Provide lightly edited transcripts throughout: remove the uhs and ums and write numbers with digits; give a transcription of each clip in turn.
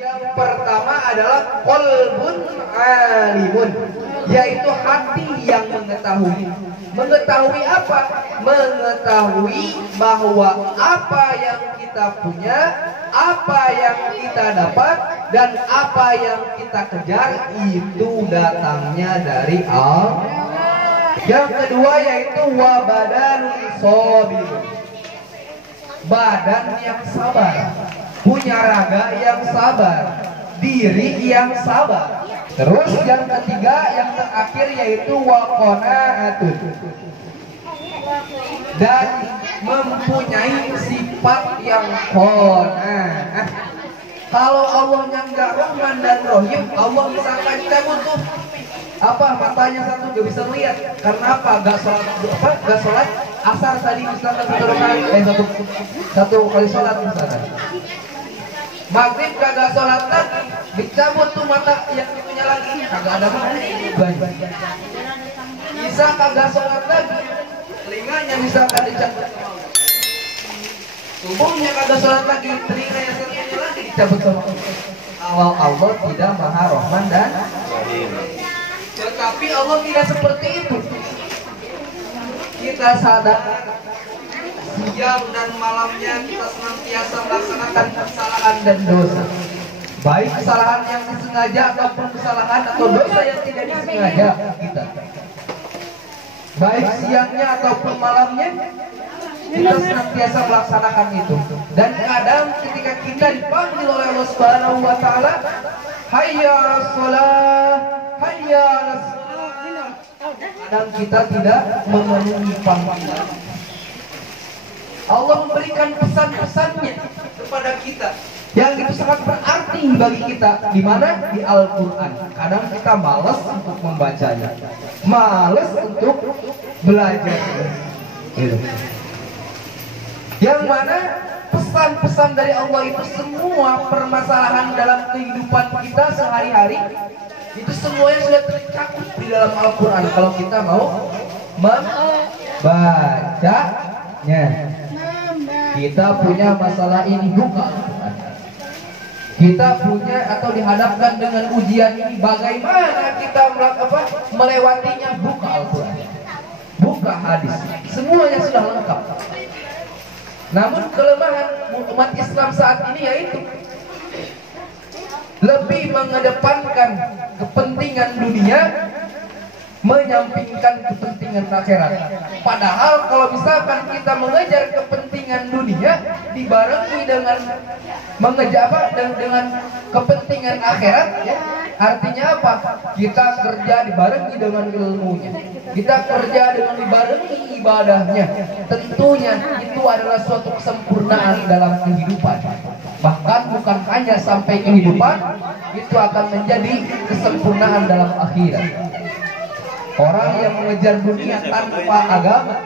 Yang pertama adalah qalbun alimun, yaitu hati yang mengetahui. Mengetahui apa? Mengetahui bahwa apa yang kita punya, apa yang kita dapat, dan apa yang kita kejar itu datangnya dari Allah. Yang kedua yaitu wabadanun sabir, badan yang sabar, punya raga yang sabar, diri yang sabar. Terus yang ketiga, yang terakhir yaitu waqanaatun, dan mempunyai sifat yang qanaah. Kalau Allahnya nggak Rahman dan Rahim, Allah misalkan kita butuh matanya satu gak bisa lihat karena apa? Gak sholat asar tadi misalkan satu kali sholat misalkan. Maghrib kagak sholat lagi, dicabut tuh mata yang punya lagi, kagak ada banyak. Isa kagak sholat lagi, telinganya misalkan dicabut. Tubuhnya kagak sholat lagi, telinganya satunya lagi dicabut sama Allah tidak maha Rahman dan Rahim. Tetapi Allah tidak seperti itu. Kita sadar siang dan malamnya kita senantiasa melaksanakan kesalahan dan dosa, baik kesalahan yang disengaja ataupun kesalahan atau dosa yang tidak disengaja kita, baik siangnya ataupun malamnya kita senantiasa melaksanakan itu. Dan kadang ketika kita dipanggil oleh Allah Subhanahu wa taala, hayya shalah, hayya salah, kadang kita tidak memenuhi panggilan. Allah memberikan pesan-pesannya kepada kita yang itu sangat berarti bagi kita. Di mana? Di Al-Quran. Kadang kita malas untuk membacanya, malas untuk belajar. Gitu. Yang mana pesan-pesan dari Allah itu semua permasalahan dalam kehidupan kita sehari-hari itu semuanya sudah tercakup di dalam Al-Quran kalau kita mau membacanya. Kita punya masalah ini, buka Al-Quran. Kita punya atau dihadapkan dengan ujian ini, bagaimana kita melewatinya, buka Al-Quran, buka hadis, semuanya sudah lengkap. Namun kelemahan umat Islam saat ini yaitu lebih mengedepankan kepentingan dunia, menyampingkan kepentingan akhirat. Padahal kalau misalkan kita mengejar kepentingan dunia dibarengi dengan mengejar dengan kepentingan akhirat, ya, artinya apa? Kita kerja dibarengi dengan ilmunya, kita kerja dengan dibarengi ibadahnya. Tentunya itu adalah suatu kesempurnaan dalam kehidupan. Bahkan bukan hanya sampai kehidupan, itu akan menjadi kesempurnaan dalam akhirat. Orang yang mengejar dunia tanpa agama,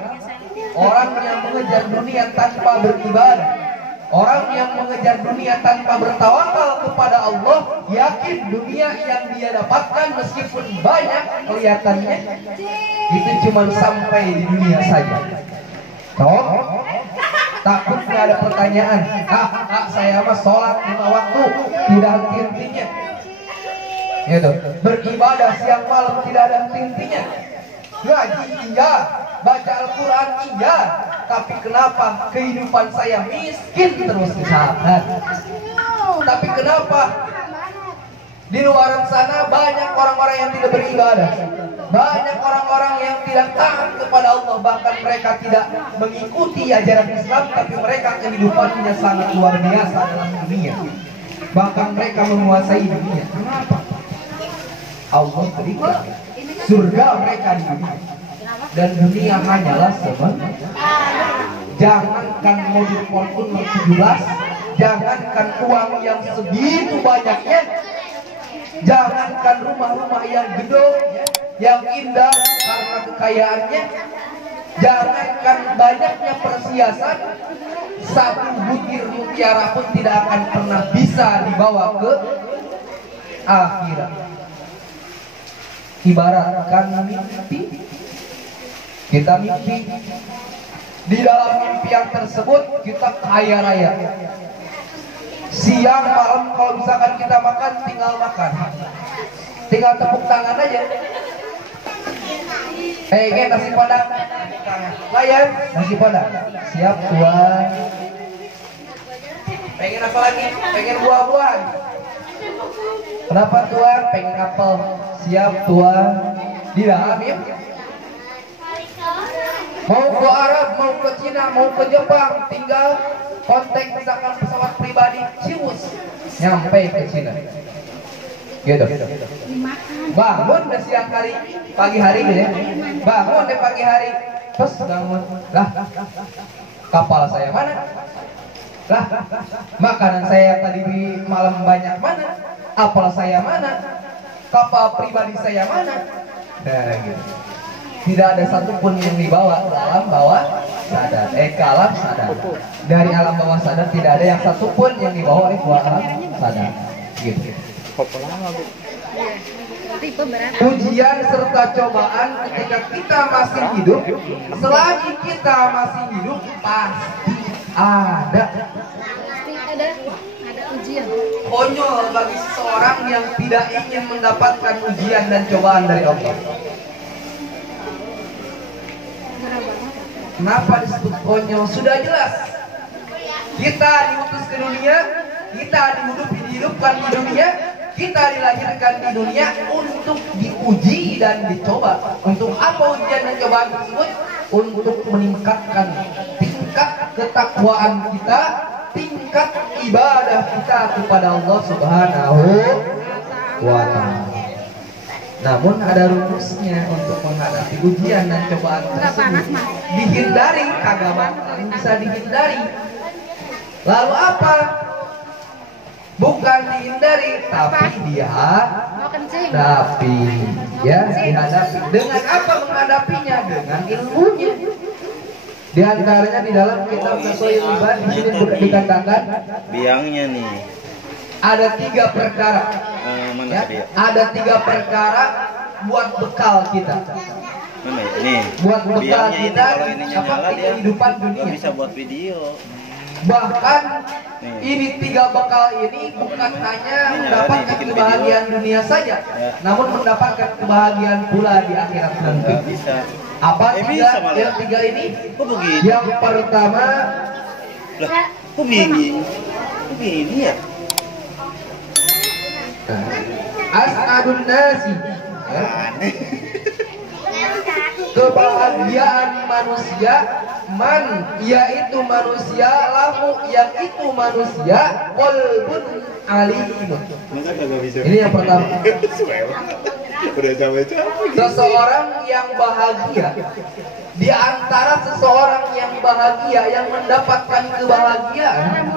orang yang mengejar dunia tanpa beribadah, orang yang mengejar dunia tanpa bertawakal kepada Allah, yakin dunia yang dia dapatkan meskipun banyak kelihatannya itu cuma sampai di dunia saja. Takut nggak ada pertanyaan, saya mah sholat 5 waktu tidak henti-hentinya, gitu. Beribadah siang malam tidak ada henti-hentinya, ngaji iya, baca Al-Quran iya, tapi kenapa kehidupan saya miskin terus di sana? Tapi kenapa di luar sana banyak orang-orang yang tidak beribadah, banyak orang-orang yang tidak taat kepada Allah, bahkan mereka tidak mengikuti ajaran Islam, tapi mereka kehidupannya sangat luar biasa dalam dunia, bahkan mereka menguasai dunia. Kenapa? Allah berikan surga mereka di dunia, dan dunia hanyalah sementara. Jangankan mobil Fortuner 17, jangankan uang yang segitu banyaknya, jangankan rumah-rumah yang gedung, yang indah karena kekayaannya, jangankan banyaknya perhiasan, satu butir mutiara pun tidak akan pernah bisa dibawa ke akhirat. Ibaratkan mimpi, kita mimpi, di dalam mimpi yang tersebut kita kaya raya, siang malam kalau misalkan kita makan, tinggal tepuk tangan aja. Pengen nasi padang, layan nasi padang, siap tuan. Pengen apa lagi? Pengen buah-buahan. Kenapa tuan? Pengen apel, siap tuan. Di dalam ya. Mau ke Arab, mau ke Cina, mau ke Jepang, tinggal kontak misalkan pesawat pribadi, cius nyampe ke Cina. Gitu. Bangun deh siang hari, pagi hari gitu ya. Bangun deh pagi hari, terus bangun. Lah, kapal saya mana? Lah, makanan saya tadi di malam banyak mana? Apel saya mana? Kapal pribadi saya mana? Nah, gitu. Tidak ada satupun yang dibawa ke alam bawah sadar, ke alam sadar. Dari alam bawah sadar tidak ada yang satupun yang dibawa oleh alam sadar. Gitu. Ujian serta cobaan ketika kita masih hidup, selagi kita masih hidup pasti ada ujian. Konyol bagi seseorang yang tidak ingin mendapatkan ujian dan cobaan dari Allah. Kenapa disebut konyol? Sudah jelas. Kita diutus ke dunia, kita dihidupkan di dunia, kita dilahirkan di dunia untuk diuji dan dicoba. Untuk apa ujian dan cobaan tersebut? Untuk meningkatkan tingkat ketakwaan kita, tingkat ibadah kita kepada Allah Subhanahu wa Ta'ala. Namun ada rumusnya untuk menghadapi ujian dan cobaan tersebut. Dihindari, kagak bakalan bisa dihindari. Lalu apa? Bukan dihindari, tapi dihadapi. Ya, dihadapi. Dengan apa menghadapinya? Dengan ilmunya. Di antaranya di dalam kitab Nasoil Ibadah di sini dikatakan biangnya nih. Ada 3 perkara. Ya, ada 3 perkara buat bekal kita. Nih, buat bekal kita apa kehidupan dunia. Bisa buat video. Bahkan ini 3 bekal ini bukan hanya mendapatkan kebahagiaan dunia saja, namun mendapatkan kebahagiaan pula di akhirat nanti. Bisa. Apa yang 3 ini? Yang pertama, kok begini ya? As'adun nasi, kebahagiaan manusia, yaitu manusia, lahu yang itu manusia, qalbun alimun. Ini yang pertama. Seseorang yang bahagia. Di antara seseorang yang bahagia, yang mendapatkan kebahagiaan,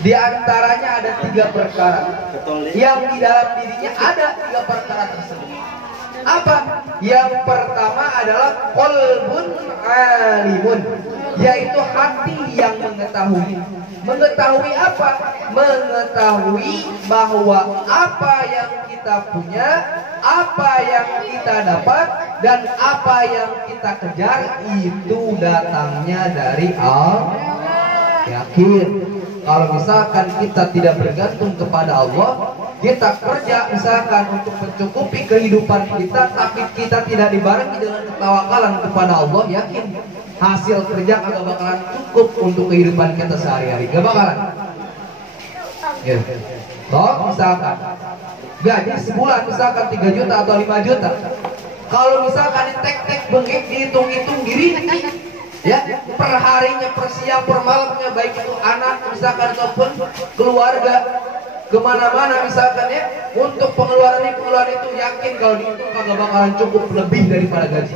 di antaranya ada 3 perkara yang di dalam dirinya ada 3 perkara tersebut. Apa? Yang pertama adalah qalbun alimun, yaitu hati yang mengetahui. Mengetahui apa? Mengetahui bahwa apa yang kita punya, apa yang kita dapat, dan apa yang kita kejar itu datangnya dari Allah. Yakin. Kalau misalkan kita tidak bergantung kepada Allah, kita kerja misalkan untuk mencukupi kehidupan kita, tapi kita tidak dibarengi dengan ketawakalan kepada Allah, yakin hasil kerja agak bakalan cukup untuk kehidupan kita sehari-hari. Gak bakalan. Ya. Toh misalkan gaji sebulan misalkan 3 juta atau 5 juta. Kalau misalkan ditek-tek bengek, dihitung-hitung diri, ya, per harinya, per siang, per malamnya, baik itu anak misalkan ataupun keluarga, kemana-mana misalkan ya, untuk pengeluaran itu yakin kalau dihitung kagak bakalan cukup lebih daripada gaji.